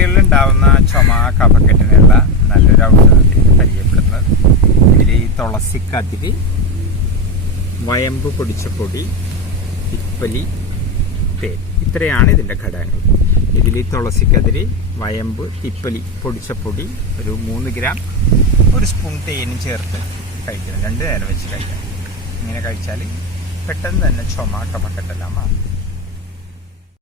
ചെടികളിലുണ്ടാവുന്ന ചുമ കഫക്കെട്ടിനുള്ള നല്ലൊരു ഔഷധത്തിന് പരിചയപ്പെടുന്നത്. ഇതിൽ തുളസിക്കതിര്, വയമ്പ് പൊടിച്ച പൊടി, തിപ്പലി, തേൻ, ഇത്രയാണ് ഇതിൻ്റെ ഘടകങ്ങൾ. ഇതിൽ തുളസിക്കതിര്, വയമ്പ്, തിപ്പലി പൊടിച്ച പൊടി, ഒരു 3 ഗ്രാം, 1 സ്പൂൺ തേനും ചേർത്ത് കഴിക്കണം. 2 നേരം വെച്ച് കഴിക്കണം. ഇങ്ങനെ കഴിച്ചാൽ പെട്ടെന്ന് തന്നെ ചുമ കഫക്കെട്ടെല്ലാം മാറും.